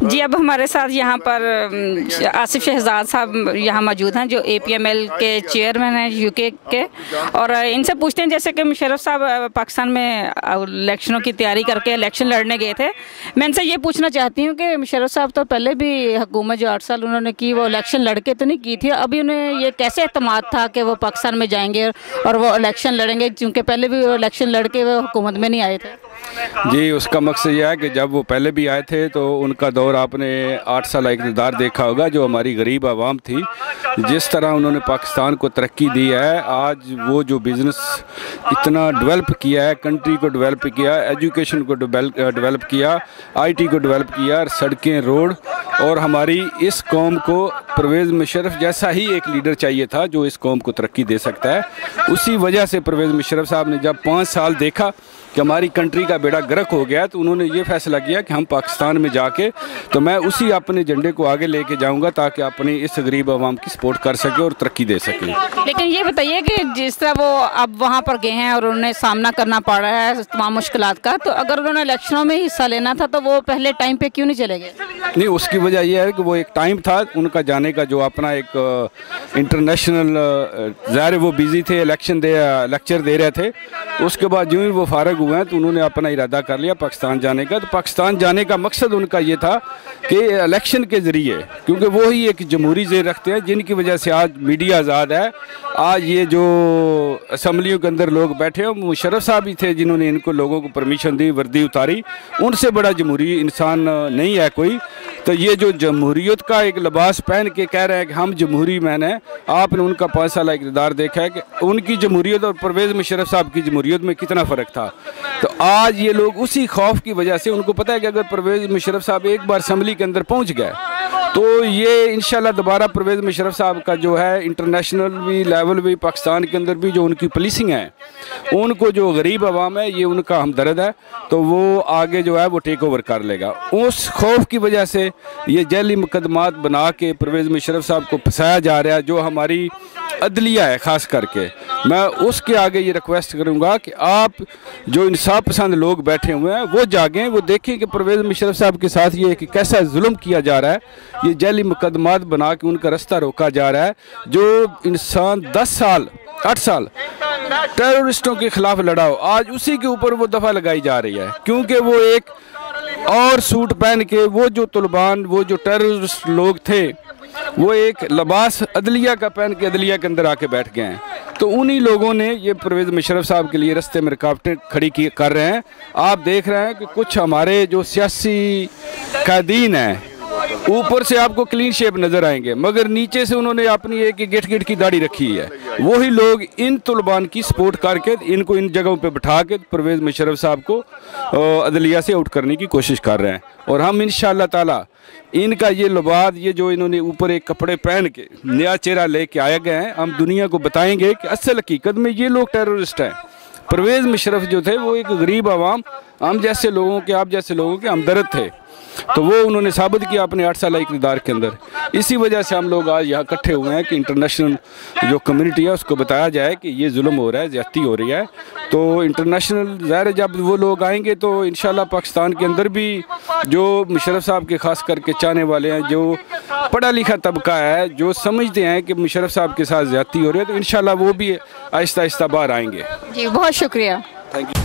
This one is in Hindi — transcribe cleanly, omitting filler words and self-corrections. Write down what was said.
जी, अब हमारे साथ यहाँ पर आसिफ शहजाद साहब यहाँ मौजूद हैं, जो APML के चेयरमैन हैं UK के, और इनसे पूछते हैं, जैसे कि मुशर्रफ साहब पाकिस्तान में इलेक्शनों की तैयारी करके इलेक्शन लड़ने गए थे। मैं इनसे ये पूछना चाहती हूँ कि मुशर्रफ साहब तो पहले भी हुकूमत जो 8 साल उन्होंने की, वो इलेक्शन लड़के तो नहीं की थी, अभी उन्हें ये कैसे एतमाद था कि वो पाकिस्तान में जाएंगे और वो इलेक्शन लड़ेंगे, क्योंकि पहले भी वो इलेक्शन लड़के वो हुकूमत में नहीं आए थे? जी, उसका मकसद यह है कि जब वो पहले भी आए थे तो उनका दौर आपने 8 साल इक़्तिदार देखा होगा, जो हमारी गरीब आवाम थी, जिस तरह उन्होंने पाकिस्तान को तरक्की दी है। आज वो जो बिज़नेस इतना डेवलप किया है, कंट्री को डेवलप किया, एजुकेशन को डेवलप किया, IT को डेवलप किया, सड़कें, रोड, और हमारी इस कौम को परवेज़ मुशर्रफ जैसा ही एक लीडर चाहिए था जो इस कौम को तरक्की दे सकता है। उसी वजह से परवेज़ मुशर्रफ साहब ने जब 5 साल देखा कि हमारी कंट्री का बेड़ा गर्क हो गया, तो उन्होंने ये फैसला किया कि हम पाकिस्तान में जाके, तो मैं उसी अपने झंडे को आगे लेके जाऊंगा ताकि अपनी इस गरीब आवाम की सपोर्ट कर सके और तरक्की दे सके। लेकिन ये बताइए कि जिस तरह वो अब वहाँ पर गए हैं और उन्हें सामना करना पड़ रहा है तमाम मुश्किलात का, तो अगर उन्होंने इलेक्शनों में हिस्सा लेना था तो वो पहले टाइम पे क्यों नहीं चले गए? नहीं, उसकी वजह यह है कि वो एक टाइम था उनका जाने का, जो अपना एक इंटरनेशनल, ज़ाहिर वो बिज़ी थे, लेक्चर दे रहे थे। उसके बाद जो ही वो फारग हुए हैं तो उन्होंने अपना इरादा कर लिया पाकिस्तान जाने का। तो पाकिस्तान जाने का मकसद उनका ये था कि इलेक्शन के ज़रिए, क्योंकि वो ही एक जमहूरी ज़ेर रखते हैं जिनकी वजह से आज मीडिया आज़ाद है। आज ये जो असम्बलियों के अंदर लोग बैठे हैं, मुशर्रफ साहब ही थे जिन्होंने इनको लोगों को परमिशन दी, वर्दी उतारी। उनसे बड़ा जमहूरी इंसान नहीं है कोई। तो ये जो जमहूरियत का एक लिबास पहन के कह रहे हैं कि हम जमहूरी मैन हैं, आपने उनका 5 साल इक़्तिदार देखा है कि उनकी जमहूरियत और परवेज़ मुशर्रफ साहब की जमहूरियत में कितना फ़र्क था। तो आज ये लोग उसी खौफ की वजह से, उनको पता है कि अगर परवेज़ मुशर्रफ साहब एक बार असम्बली के अंदर पहुंच गए तो ये इंशाल्लाह दोबारा परवेज़ मुशर्रफ साहब का जो है इंटरनेशनल भी लेवल भी, पाकिस्तान के अंदर भी जो उनकी पुलिसिंग है, उनको जो गरीब आवाम है, ये उनका हमदर्द है, तो वो आगे जो है वो टेक ओवर कर लेगा। उस खौफ की वजह से ये जैली मुकदमात बना के परवेज़ मुशर्रफ साहब को फंसाया जा रहा है। जो हमारी अदलिया है ख़ास करके, मैं उसके आगे ये रिक्वेस्ट करूँगा कि आप जो इंसाफ पसंद लोग बैठे हुए हैं वो जागें, वो देखें कि परवेज़ मुशर्रफ साहब के साथ ये एक कैसा जुल्म किया जा रहा है। ये जैली मुकदमात बना के उनका रास्ता रोका जा रहा है। जो इंसान 10 साल 8 साल टेररिस्टों के खिलाफ लड़ा हो, आज उसी के ऊपर वो दफ़ा लगाई जा रही है, क्योंकि वो एक और सूट पहन के, वो जो तलिबान, वो जो टेररिस्ट लोग थे, वो एक लिबास अदलिया का पहन के अदलिया के अंदर आके बैठ गए हैं। तो उन्हीं लोगों ने ये परवेज़ मुशर्रफ साहब के लिए रास्ते में रुकावटें खड़ी कर रहे हैं। आप देख रहे हैं कि कुछ हमारे जो सियासी कायदीन हैं, ऊपर से आपको क्लीन शेप नज़र आएंगे, मगर नीचे से उन्होंने अपनी एक गिट की दाढ़ी रखी है। वही लोग इन तलिबान की सपोर्ट करके इनको इन जगहों पे बिठा के परवेज़ मुशर्रफ साहब को अदलिया से आउट करने की कोशिश कर रहे हैं। और हम इंशाअल्लाह ताला इनका ये लबाद, ये जो इन्होंने ऊपर एक कपड़े पहन के नया चेहरा लेके आए गए हैं, हम दुनिया को बताएंगे कि असल हकीकत में ये लोग टेररिस्ट हैं। परवेज़ मुशर्रफ जो थे वो एक गरीब आवाम, हम जैसे लोगों के, आप जैसे लोगों के हमदर्द थे, तो वो उन्होंने साबित किया अपने 8 साल इक़्तिदार के अंदर। इसी वजह से हम लोग आज यहाँ इकट्ठे हुए हैं कि इंटरनेशनल जो कम्युनिटी है उसको बताया जाए कि ये जुल्म हो रहा है, ज़्यादती हो रही है। तो इंटरनेशनल ज़ाहिर जब वो लोग आएंगे तो इंशाल्लाह पाकिस्तान के अंदर भी जो मुशर्रफ साहब के ख़ास करके चाहने वाले हैं, जो पढ़ा लिखा तबका है, जो समझते हैं कि मुशर्रफ साहब के साथ ज़्यादती हो रही है, तो इंशाल्लाह वो भी आहिस्ता आहिस्ता बाहर आएंगे। जी, बहुत शुक्रिया। Thank you.